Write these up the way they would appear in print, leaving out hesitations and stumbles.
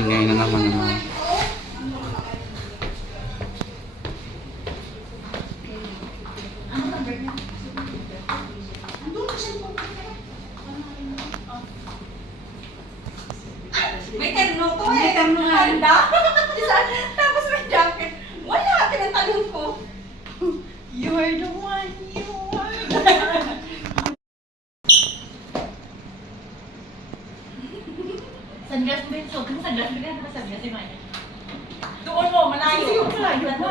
Ingay na naman naman. May terno to eh. May terno handa. Tapos may jacket. Wala, pinantalon ko. You are the one, you are the one. Sunglass mo yun. Sobrang sunglass mo yun. Ano ba sunglass yung Maya? Doon mo, malayo. Malayo na.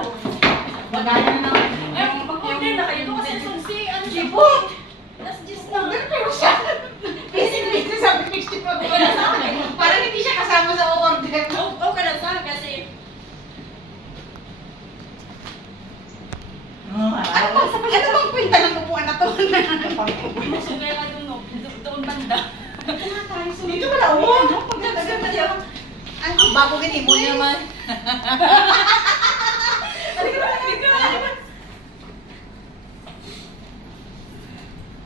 Magaya na naman. Eh, mag-order na kayo. Doon kasi si, ano siya? Jibot! Last just Order pero siya. Busy sabi ko siya pag wala sa akin. Parang hindi siya kasama sa order. Okay lang sa akin kasi... Ano bang kwenta ng upuan na to? Sungay ka doon banda. Dito wala upuan. Pagkakaganda niya. Ang bago ganito mo naman.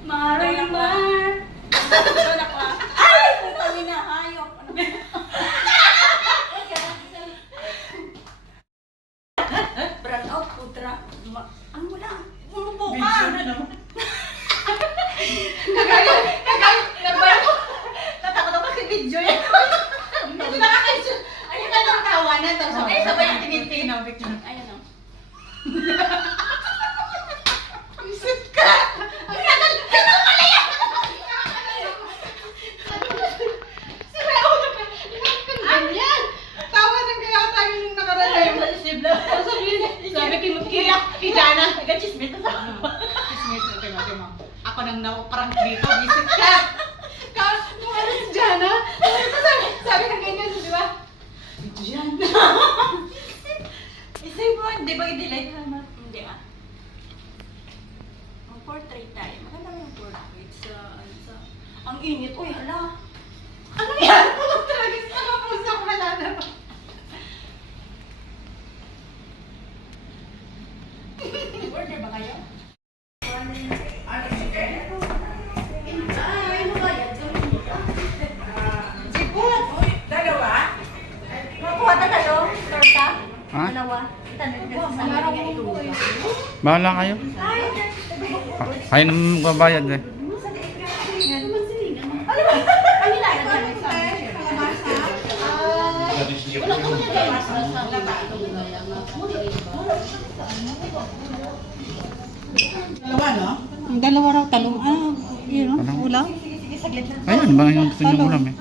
Marimar. Ay! Putangin na, hayop. Brand out, putra. Ano mo lang? Umupo ka. Natakot ako kasi video yan. Hindi nakakaisyo. Ayun na lang tawanan. Tapos sabay yung tingin-tingin ang picture. Ayun o. Isip ka! Ang tagal! Ganun pala yan! Sira ulo ka! Ganyan! Tawa ng kaya tayo nung nakaralay. Sabi kinukiyak kay Jana. Nag-chismit na sa ako. Chismit na kayo. Ako nang parang dito. Isip ka! Nung ano si Jana? Sabi ng ganyan. Di ba? Ito yan. Isip mo. Di ba i-delete naman? Hindi ah. Ang portrait tayo. Maganda mo yung portrait sa... Ang init. Uy, hala. Ano yan? Tulog talaga sa mga puso ko wala na. Order ba kayo? Sipot! Dalawa? Makuha na kayo? Torta? Ha? Dalawa? Itanong ko sa amin nga ito. Bahala kayo. Kayo naman magbabayad eh. Kami lang na dyan. Dalawa, no? Ang dalawa raw talong. Yun, no? Ano? Ulam? Ayun, ba yung gusto niyo ulam eh.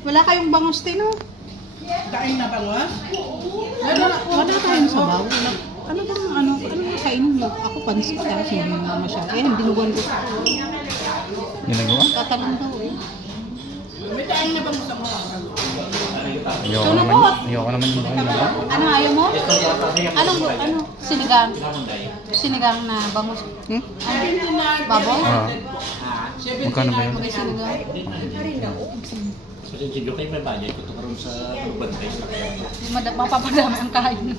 Wala kayong bangos, Tino? Daing na bangos? Wala tayong sabaw. Ano bang kainin niyo? Ako pansit ka, hindi nga masyado. Eh, dinuguan ko. Ginagawa? Tatalong daw eh. May daing na bangos ako. Ayoko naman yung ginagawa. Ano, ayaw mo? Sinigang? Sinigang na bangus? Hmm? Baboy? Magkano ba yun? Sinigang? So, sinigyo kayo may bayad ko ito karoon sa pagbantay sa Mapapadami ang kain.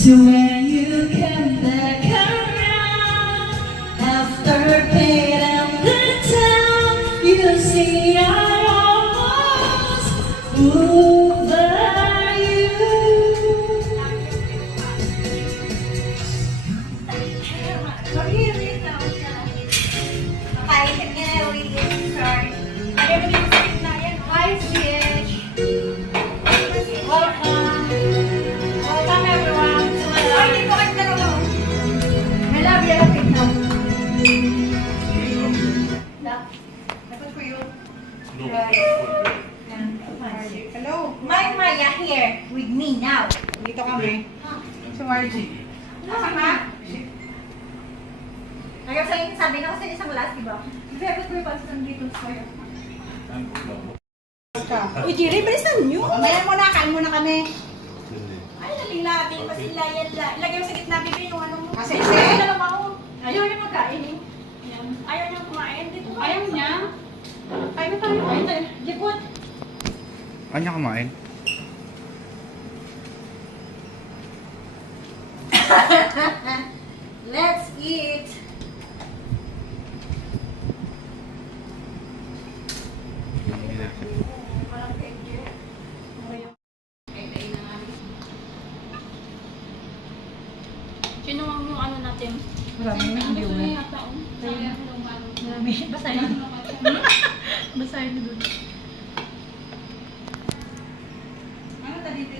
So when you come back around after pain and the town, you see I almost over you. Hi, CH. Welcome. Welcome everyone to my live. My love you, Hello? My Maya here with me now. Dito kami. Si Margie. Sama? Kaya sabi na ko sa isang last, diba? Very good person dito sa'yo. Uy, Jerry, bilisan nyo. Mamaya muna, kain muna kami. Ay, naling natin. Pasilayan lang. Ilagay mo sa gitna, bibig yung ano mo. Kasi, Ay, dalawa ko. Ayaw yung magkain eh. Ayaw niya. Kain na tayo. Kain tayo. Jepot. Kanya kumain. Let's eat. Walang cake yet. Sino ang yung ano natin? Marami na hindi Gusto ulit. niya yata, oh. Marami. Basahin. Basahin na doon. Ano ta dito?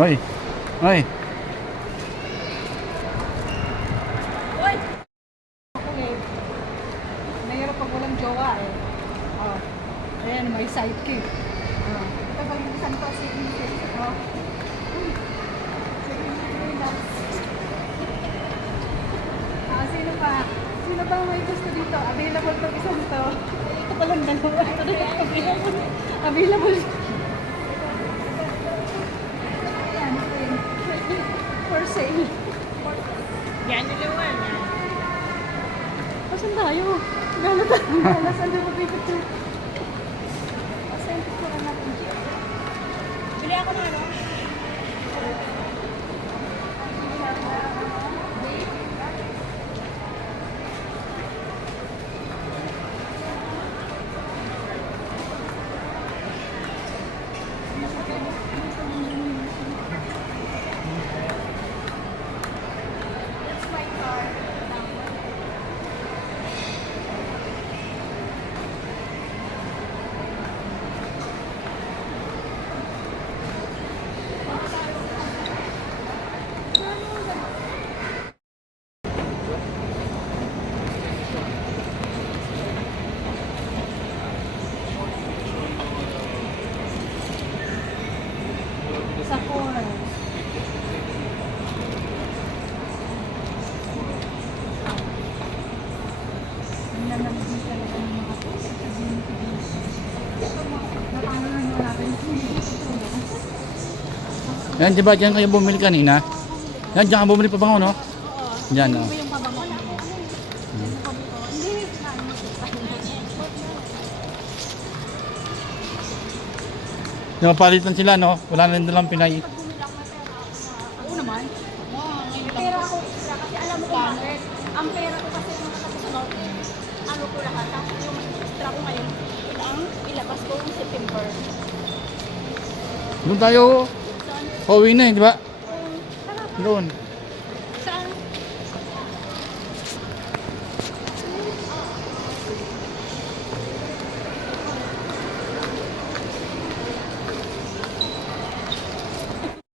Hoy. Hoy. Ako eh. Mahirap pag walang jowa eh. Oh. Ayan, may sidekick. Oh. Ito ba yung isang to? Oh. Sino pa? Sino ba may gusto dito? Available tong isang to. Ito pa lang dalawa. Ito na yung available. Available. Ayan, ito yun. For sale. Yan, dalawa na. Asan tayo? Gala tayo. Gala, saan tayo mag-picture? Asan yung picture natin? Bili ako ng ano? Sa course. Ang lalabing talaga ng mga sabihin ko din. Napangalan mo natin. Yan, di ba dyan kayo bumili kanina? Yan, dyan ka bumili pa ba no? Dyan, oh. Yung pabango na ako. Napalitan sila, no? Wala na nilang pinay. Oo naman. Pera ako extra kasi alam mo ba, ang pera ko kasi yung nakasunod, ano ko lahat, tapos yung extra ko ngayon, ang ilabas ko yung September. Doon tayo. Pauwi na eh, di ba? Doon.